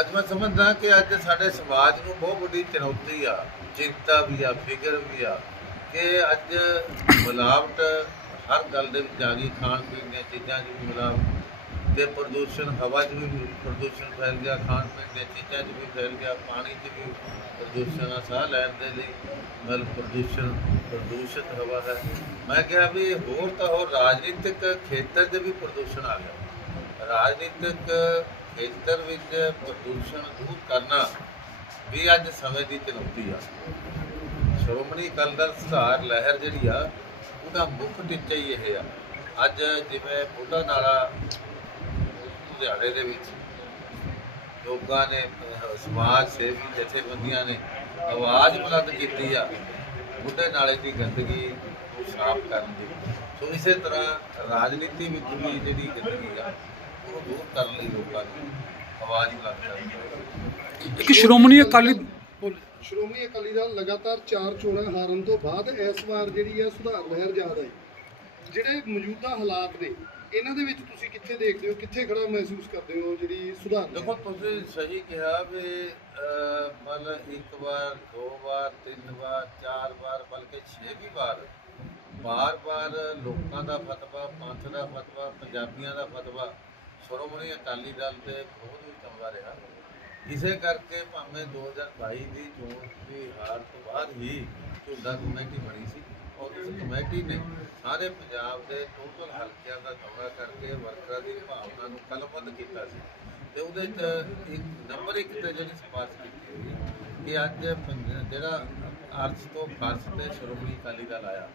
ਅੱਜ ਮੈਂ ਸਮਝਦਾ ਕਿ ਅੱਜ ਸਾਡੇ ਸਮਾਜ ਨੂੰ ਬਹੁਤ ਵੱਡੀ ਚੁਣੌਤੀ ਆ, ਚਿੰਤਾ ਵੀ ਆ, ਫਿਕਰ ਵੀ ਆ ਕਿ ਅੱਜ ਮਿਲਾਵਟ ਹਰ ਗੱਲ ਦੇ ਵਿੱਚ ਆ ਗਈ, ਖਾਣ ਪੀਣ ਦੀਆਂ ਚੀਜ਼ਾਂ 'ਚ ਵੀ ਮਿਲਾਵਟ ਤੇ ਪ੍ਰਦੂਸ਼ਣ, ਹਵਾ 'ਚ ਵੀ ਪ੍ਰਦੂਸ਼ਣ ਫੈਲ ਗਿਆ, ਖਾਣ ਪੀਣ ਦੀਆਂ ਚੀਜ਼ਾਂ 'ਚ ਵੀ ਫੈਲ ਗਿਆ, ਪਾਣੀ 'ਚ ਵੀ ਪ੍ਰਦੂਸ਼ਣ ਆ, ਸਾਹ ਲੈਣ ਦੇ ਲਈ ਮਤਲਬ ਪ੍ਰਦੂਸ਼ਣ, ਪ੍ਰਦੂਸ਼ਿਤ ਹਵਾ ਹੈ ਮੈਂ ਕਿਹਾ ਵੀ ਹੋਰ ਤਾਂ ਹੋਰ ਰਾਜਨੀਤਿਕ ਖੇਤਰ 'ਚ ਵੀ ਪ੍ਰਦੂਸ਼ਣ ਆ ਗਿਆ। ਰਾਜਨੀਤਿਕ ਖੇਤਰ ਵਿੱਚ ਪ੍ਰਦੂਸ਼ਣ ਦੂਰ ਕਰਨਾ ਵੀ ਅੱਜ ਸਮੇਂ ਦੀ ਚੁਣੌਤੀ ਆ। ਸ਼੍ਰੋਮਣੀ ਅਕਾਲੀ ਦਲ ਸੁਧਾਰ ਲਹਿਰ ਜਿਹੜੀ ਆ, ਉਹਦਾ ਮੁੱਖ ਟੀਚਾ ਹੀ ਇਹ ਆ। ਅੱਜ ਜਿਵੇਂ ਬੁੱਢਾ ਨਾਲਾ ਲੁਧਿਆਣੇ ਦੇ ਵਿੱਚ ਲੋਕਾਂ ਨੇ, ਸਮਾਜ ਸੇਵੀ ਜਥੇਬੰਦੀਆਂ ਨੇ ਆਵਾਜ਼ ਬੁਲੰਦ ਕੀਤੀ ਆ ਬੁੱਢੇ ਨਾਲੇ ਦੀ ਗੰਦਗੀ ਨੂੰ ਸਾਫ਼ ਕਰਨ ਦੀ। ਸੋ ਇਸੇ ਤਰ੍ਹਾਂ ਰਾਜਨੀਤੀ ਵਿੱਚ ਵੀ ਜਿਹੜੀ ਗੰਦਗੀ ਆ ਉਹ ਦੂਰ ਕਰਨ ਲਈ ਲੋਕਾਂ ਨੂੰ ਆਵਾਜ਼ ਬੁਲੰਦ ਕਰਨੀ ਚਾਹੀਦੀ ਇੱਕ ਸ਼੍ਰੋਮਣੀ ਅਕਾਲੀ ਸ਼੍ਰੋਮਣੀ ਅਕਾਲੀ ਦਲ ਲਗਾਤਾਰ ਚਾਰ ਚੋਣਾਂ ਹਾਰਨ ਤੋਂ ਬਾਅਦ ਇਸ ਵਾਰ ਜਿਹੜੀ ਹੈ ਸੁਧਾਰ ਲਹਿਰ ਜ਼ਿਆਦਾ ਹੈ ਜਿਹੜੇ ਮੌਜੂਦਾ ਹਾਲਾਤ ਨੇ ਇਹਨਾਂ ਦੇ ਵਿੱਚ ਤੁਸੀਂ ਕਿੱਥੇ ਦੇਖਦੇ ਹੋ ਕਿੱਥੇ ਖੜਾ ਮਹਿਸੂਸ ਕਰਦੇ ਹੋ ਜਿਹੜੀ ਸੁਧਾਰ? ਦੇਖੋ ਤੁਸੀਂ ਸਹੀ ਕਿਹਾ ਵੀ ਮਤਲਬ ਇੱਕ ਵਾਰ ਦੋ ਵਾਰ ਤਿੰਨ ਵਾਰ ਚਾਰ ਵਾਰ ਬਲਕਿ ਛੇਵੀਂ ਵਾਰ ਬਾਰ-ਬਾਰ ਲੋਕਾਂ ਦਾ ਫਤਵਾ ਪੰਥ ਦਾ ਫਤਵਾ ਪੰਜਾਬੀਆਂ ਦਾ ਫਤਵਾ ਸ਼੍ਰੋਮਣੀ ਅਕਾਲੀ ਦਲ ਤੇ ਬਹੁਤ ਹੀ ਚੰਗਾ ਰਿਹਾ। ਇਸੇ ਕਰਕੇ ਭਾਵੇਂ 2022 ਦੀ ਚੋਣ ਦੀ ਹਾਰ ਤੋਂ ਬਾਅਦ ਹੀ ਝੁੰਡਾ ਕਮੇਟੀ ਬਣੀ ਸੀ ਔਰ ਉਸ ਕਮੇਟੀ ਨੇ ਸਾਰੇ ਪੰਜਾਬ ਦੇ ਟੋਟਲ ਹਲਕਿਆਂ ਦਾ ਦੌਰਾ ਕਰਕੇ ਵਰਕਰਾਂ ਦੀ ਭਾਵਨਾ ਨੂੰ ਕਲਮਬੱਧ ਕੀਤਾ ਸੀ ਤੇ ਉਹਦੇ ਚ ਇੱਕ ਨੰਬਰ ਇੱਕ ਤੇ ਜਿਹੜੀ ਸਿਫਾਰਿਸ਼ ਕੀਤੀ ਹੋਈ ਕਿ ਅੱਜ ਜਿਹੜਾ ਅਰਥ ਤੋਂ ਫਰਸ਼ ਤੇ ਸ਼੍ਰੋਮਣੀ ਅਕਾਲੀ ਦਲ ਆਇਆ,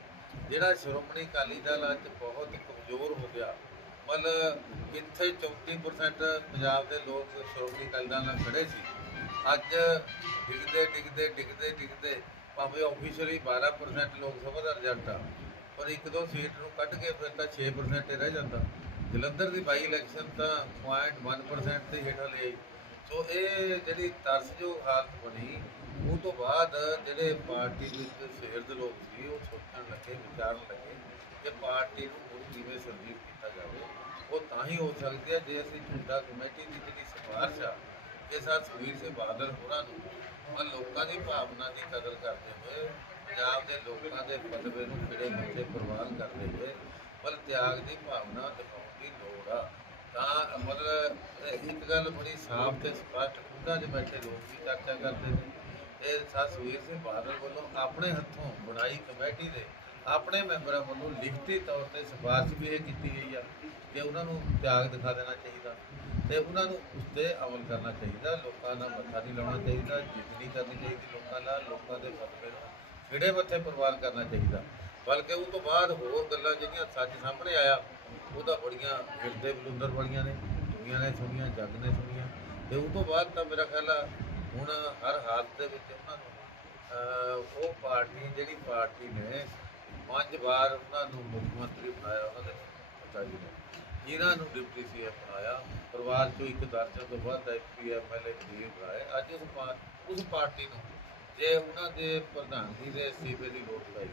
ਜਿਹੜਾ ਸ਼੍ਰੋਮਣੀ ਅਕਾਲੀ ਦਲ ਅੱਜ ਬਹੁਤ ਕਮਜ਼ੋਰ ਹੋ ਗਿਆ ਮਤਲਬ ਕਿੱਥੇ 34% ਪੰਜਾਬ ਦੇ ਲੋਕ ਸ਼੍ਰੋਮਣੀ ਅਕਾਲੀ ਦਲ ਨਾਲ ਖੜੇ ਸੀ। ਅੱਜ ਡਿੱਗਦੇ ਡਿੱਗਦੇ ਡਿੱਗਦੇ ਡਿੱਗਦੇ ਭਾਵੇਂ ਆਫੀਸ਼ੀਅਲੀ 12% ਲੋਕ ਸਭਾ ਦਾ ਰਿਜ਼ਲਟ ਆ, ਪਰ ਇੱਕ ਦੋ ਸੀਟ ਨੂੰ ਕੱਢ ਕੇ ਫਿਰ ਤਾਂ 6% ਹੀ ਰਹਿ ਜਾਂਦਾ। ਜਲੰਧਰ ਦੀ ਬਾਈ ਇਲੈਕਸ਼ਨ ਤਾਂ 0.1% ਤੇ ਹੇਠਾਂ ਲਈ ਸੋ ਇਹ ਜਿਹੜੀ ਤਰਸਯੋਗ ਹਾਲਤ ਬਣੀ ਉਹ ਤੋਂ ਬਾਅਦ ਜਿਹੜੇ ਪਾਰਟੀ ਵਿੱਚ ਸ਼ੇਰ ਦੇ ਲੋਕ ਸੀ, ਉਹ ਸੋਚਣ ਲੱਗੇ, ਵਿਚਾਰਨ ਲੱਗੇ ਕਿ ਪਾਰਟੀ ਨੂੰ ਹੋਰ ਕਿਵੇਂ ਸਰਜੀਤ ਕੀਤਾ ਜਾਵੇ। ਉਹ ਤਾਂ ਹੀ ਹੋ ਸਕਦੀ ਹੈ ਜੇ ਅਸੀਂ ਝੁੰਡਾ ਕਮੇਟੀ ਦੀ ਜਿਹੜੀ ਸਿਫਾਰਿਸ਼ ਆ, ਕਿ ਸਰ ਸੁਖਬੀਰ ਸਿੰਘ ਬਾਦਲ ਹੋਰਾਂ ਨੂੰ ਉਹ ਲੋਕਾਂ ਦੀ ਭਾਵਨਾ ਦੀ ਕਦਰ ਕਰਦੇ ਹੋਏ ਪੰਜਾਬ ਦੇ ਲੋਕਾਂ ਦੇ ਫਤਵੇ ਨੂੰ ਕਿਹੜੇ ਮੱਥੇ ਪ੍ਰਵਾਨ ਕਰਦੇ ਹੋਏ ਪਰ ਤਿਆਗ ਦੀ ਭਾਵਨਾ ਦਿਖਾਉਣ ਦੀ ਲੋੜ ਆ। ਤਾਂ ਮਤਲਬ ਇੱਕ ਗੱਲ ਬੜੀ ਸਾਫ਼ ਤੇ ਸਪਸ਼ਟ ਖੁੱਦਾਂ 'ਚ ਬੈਠੇ ਲੋਕ ਵੀ ਚਰਚਾ ਕਰਦੇ ਨੇ। ਇਹ ਸਰ ਸੁਖਬੀਰ ਸਿੰਘ ਬਾਦਲ ਵੱਲੋਂ ਆਪਣੇ ਹੱਥੋਂ ਬਣਾਈ ਕਮੇਟੀ ਦੇ ਆਪਣੇ ਮੈਂਬਰਾਂ ਵੱਲੋਂ ਲਿਖਤੀ ਤੌਰ ਤੇ ਸਿਫਾਰਿਸ਼ ਵੀ ਇਹ ਕੀਤੀ ਗਈ ਆ ਕਿ ਉਹਨਾਂ ਨੂੰ ਤਿਆਗ ਦਿਖਾ ਦੇਣਾ ਚਾਹੀਦਾ ਤੇ ਉਹਨਾਂ ਨੂੰ ਉਸ ਤੇ ਅਮਲ ਕਰਨਾ ਚਾਹੀਦਾ, ਲੋਕਾਂ ਨਾਲ ਮੱਥਾ ਨਹੀਂ ਲਾਉਣਾ ਚਾਹੀਦਾ ਜਿੱਤ ਨਹੀਂ ਕਰਨੀ ਚਾਹੀਦੀ ਲੋਕਾਂ ਨਾਲ, ਲੋਕਾਂ ਦੇ ਫਤਵੇ ਨੂੰ ਖਿੜੇ ਮੱਥੇ ਪ੍ਰਵਾਨ ਕਰਨਾ ਚਾਹੀਦਾ। ਬਲਕਿ ਉਹ ਤੋਂ ਬਾਅਦ ਹੋਰ ਗੱਲਾਂ ਜਿਹੜੀਆਂ ਸੱਚ ਸਾਹਮਣੇ ਆਇਆ, ਉਹਦਾ ਬੜੀਆਂ ਹਿਰਦੇ ਬਲੁੰਦਰ ਵਾਲੀਆਂ ਨੇ, ਦੁਨੀਆ ਨੇ ਸੁਣੀਆਂ, ਜੱਗ ਨੇ ਸੁਣੀਆਂ। ਤੇ ਉਹ ਤੋਂ ਬਾਅਦ ਤਾਂ ਮੇਰਾ ਖਿਆਲ ਆ ਹੁਣ ਹਰ ਹਾਲਤ ਦੇ ਵਿੱਚ ਉਹਨਾਂ ਨੂੰ ਉਹ ਪਾਰਟੀ ਜਿਹੜੀ ਪਾਰਟੀ ਨੇ ਪੰਜ ਵਾਰ ਉਹਨਾਂ ਨੂੰ ਮੁੱਖ ਮੰਤਰੀ ਬਣਾਇਆ ਉਹਨਾਂ ਦੇ ਪਤਾ ਜੀ ਨੇ। ਜਿਨ੍ਹਾਂ ਨੂੰ ਡਿਪਟੀ ਸੀਐਮ ਬਣਾਇਆ ਪਰਿਵਾਰ ਚੋਂ ਇੱਕ ਦਰਜਨ ਤੋਂ ਵੱਧ ਐਮਪੀ ਐਮਐਲਏ ਗਰੀਬ ਬਣਾਏ। ਅੱਜ ਉਸ ਪਾ- ਉਸ ਪਾਰਟੀ ਨੂੰ ਜੇ ਉਹਨਾਂ ਦੇ ਪ੍ਰਧਾਨਗੀ ਦੇ ਅਸਤੀਫੇ ਦੀ ਲੋੜ ਪਈ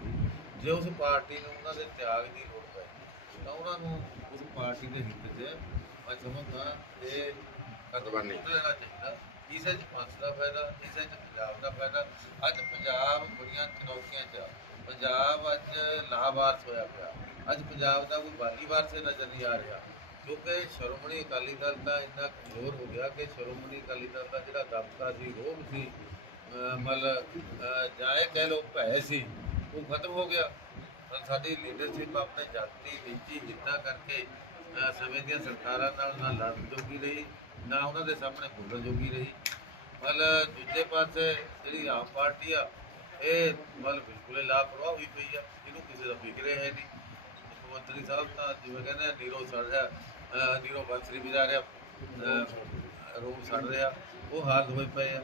ਜੇ ਉਸ ਪਾਰਟੀ ਨੂੰ ਉਹਨਾਂ ਦੇ ਤਿਆਗ ਦੀ ਲੋੜ ਪਈ ਤਾਂ ਉਹਨਾਂ ਨੂੰ ਉਸ ਪਾਰਟੀ ਦੇ ਹਿੱਤ 'ਚ ਮੈਂ ਸਮਝਦਾ ਇਹ ਕਦਮ ਲੈਣਾ ਚਾਹੀਦਾ। ਇਸੇ 'ਚ ਪੰਥ ਦਾ ਫਾਇਦਾ, ਇਸੇ 'ਚ ਪੰਜਾਬ ਦਾ ਫਾਇਦਾ। ਅੱਜ ਪੰਜਾਬ ਬੜੀਆਂ ਚੁਣੌਤੀਆਂ 'ਚ ਆ। ਪੰਜਾਬ ਅੱਜ ਲਾਵਾਰਸ ਹੋਇਆ ਪਿਆ। ਅੱਜ ਪੰਜਾਬ ਦਾ ਕੋਈ ਬਾਲੀ ਵਾਰਸ ਨਜ਼ਰ ਨਹੀਂ ਆ ਰਿਹਾ। ਕਿਉਂਕਿ ਸ਼੍ਰੋਮਣੀ ਅਕਾਲੀ ਦਲ ਦਾ ਇੰਨਾ ਕਮਜ਼ੋਰ ਹੋ ਗਿਆ ਕਿ ਸ਼੍ਰੋਮਣੀ ਅਕਾਲੀ ਦਲ ਦਾ ਜਿਹੜਾ ਦਬਕਾ ਸੀ, ਰੋਹ ਸੀ, ਅਹ ਮਤਲਬ ਜਾਏ ਕਹਿ ਲੋ ਭੈ ਸੀ, ਉਹ ਖਤਮ ਹੋ ਗਿਆ। ਪਰ ਸਾਡੀ ਲੀਡਰਸ਼ਿਪ ਆਪਣੇ ਜਾਤੀ, ਨੀਤੀ ਹਿੱਤਾਂ ਕਰਕੇ ਸਮੇਂ ਦੀਆਂ ਸਰਕਾਰਾਂ ਨਾਲ ਨਾ ਲੜ ਜੋਗੀ ਰਹੀ। ਨਾ ਉਹਨਾਂ ਦੇ ਸਾਹਮਣੇ ਬੋਲਣ ਜੋਗੀ ਰਹੀ। ਮਤਲਬ ਦੂਜੇ ਪਾਸੇ ਜਿਹੜੀ ਆਮ ਪਾਰਟੀ ਆ, ਇਹ ਮਤਲਬ ਬਿਲਕੁਲ ਲਾਪਰਵਾਹ ਹੋਈ ਪਈ ਆ। ਇਹਨੂੰ ਕਿਸੇ ਦਾ ਫਿਕਰੇ ਹੈ ਨਹੀਂ। ਮੁੱਖ ਮੰਤਰੀ ਸਾਹਿਬ ਤਾਂ ਜਿਵੇਂ ਕਹਿੰਦੇ ਨੀਰੋ ਸੜ ਰਿਹਾ ਨੀਰੋ ਬੰਸਰੀ ਵੀ ਜਾ ਰਿਹਾ, ਅਹ ਸੜ ਰਿਹਾ। ਉਹ ਹਾਲ ਹੋਏ ਪਏ ਆ।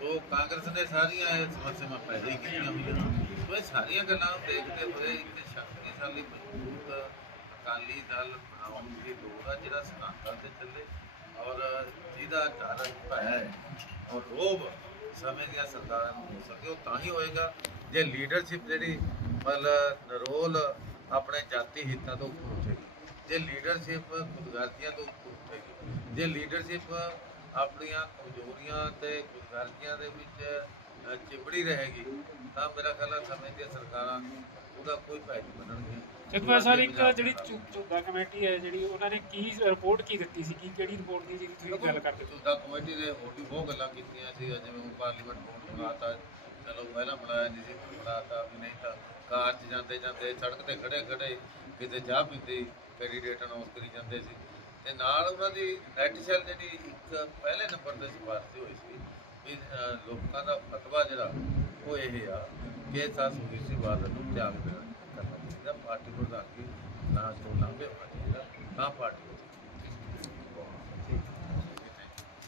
ਸੋ ਕਾਂਗਰਸ ਨੇ ਸਾਰੀਆਂ ਇਹ ਸਮੱਸਿਆਵਾਂ ਪੈਦਾ ਹੀ ਕੀਤੀਆਂ ਹੋਈਆਂ। ਸੋ ਇਹ ਸਾਰੀਆਂ ਗੱਲਾਂ ਨੂੰ ਦੇਖਦੇ ਹੋਏ ਇੱਕ ਸ਼ਕਤੀਸ਼ਾਲੀ ਮਜ਼ਬੂਤ ਅਕਾਲੀ ਦਲ ਬਣਾਉਣ ਦੀ ਲੋੜ ਆ, ਜਿਹੜਾ ਸਿਧਾਂਤਾਂ ਤੇ ਚੱਲੇ ਔਰ ਜਿਹਦਾ ਕਾਰਨ ਭੈ ਔਰ ਰੋਬ ਸਮੇਂ ਦੀਆਂ ਸਰਕਾਰਾਂ ਨੂੰ ਹੋ ਸਕੇ ਉਹ ਤਾਂ ਹੀ ਹੋਏਗਾ ਜੇ ਲੀਡਰਸ਼ਿਪ ਜਿਹੜੀ ਮਤਲਬ ਨਰੋਲ ਆਪਣੇ ਜਾਤੀ ਹਿੱਤਾਂ ਤੋਂ ਉੱਪਰ ਉੱਠੇਗੀ ਜੇ ਲੀਡਰਸ਼ਿਪ ਖੁਦਗਰਜ਼ੀਆਂ ਤੋਂ ਉੱਪਰ ਉੱਠੇਗੀ ਜੇ ਲੀਡਰਸ਼ਿਪ ਆਪਣੀਆਂ ਕਮਜ਼ੋਰੀਆਂ ਤੇ ਗੁਜ਼ਾਰਕੀਆਂ ਦੇ ਵਿੱਚ ਅ, ਰਹੇਗੀ ਤਾਂ ਮੇਰਾ ਖਿਆਲ ਹੈ ਸਮੇਂ ਦੀਆਂ ਸਰਕਾਰਾਂ ਉਹਦਾ ਕੋਈ ਭੈ ਨਹੀਂ ਬਣਨਗੀਆਂ। ਜਗਪਾਲ ਸਰ ਇੱਕ ਜਿਹੜੀ ਝੁ- ਝੁੱਗਾ ਕਮੇਟੀ ਹੈ ਜਿਹੜੀ ਉਹਨਾਂ ਨੇ ਕੀ ਰਿਪੋਰਟ ਕੀ ਦਿੱਤੀ ਸੀ? ਕੀ ਕਿਹੜੀ ਰਿਪੋਰਟ ਦੀ ਜਿਹੜੀ ਤੁਸੀਂ ਗੱਲ ਕਰਦੇ ਹੋ ਸੁਦਾ ਕਮੇਟੀ ਨੇ ਹੋਰ ਵੀ ਬਹੁਤ ਗੱਲਾਂ ਕੀਤੀਆਂ ਸੀ ਜਿਵੇਂ ਹੁਣ ਪਾਰਲੀਮੈਂਟ ਬੋਰਡ ਬਣਾਤਾ ਚਲੋ ਪਹਿਲਾਂ ਬਣਾਇਆ ਨਹੀਂ ਸੀ ਹੁਣ ਬਣਾਤਾ ਵੀ ਨਹੀਂ ਤਾਂ ਕਾਰ 'ਚ ਜਾਂਦੇ ਜਾਂਦੇ ਸੜਕ ਤੇ ਖੜੇ ਖੜੇ ਕਿਤੇ ਚਾਹ ਪੀਂਦੇ ਕੈਂਡੀਡੇਟ ਅਨਾਉਂਸ ਕਰੀ ਜਾਂਦੇ ਸੀ। ਤੇ ਨਾਲ ਉਹਨਾਂ ਦੀ ਨੈਟ ਸੈਲ ਜਿਹੜੀ ਇੱਕ ਪਹਿਲੇ ਨੰਬਰ ਤੇ ਸਿਫਾਰਸ਼ ਹੋਈ ਸੀ ਵੀ ਅਹ, ਲੋਕਾਂ ਦਾ ਫਤਵਾ ਜਿਹੜਾ ਉਹ ਇਹ ਆ ਕਿ ਸਾ ਸੁਖੀ ਸੀ ਬਾਦਲ ਨੂੰ ਤਿਆਗ ਦੇਣਾ। ਕਰਨਾ ਚਾਹੀਦਾ ਪਾਰਟੀ ਪ੍ਰਧਾਨਗੀ ਨਾ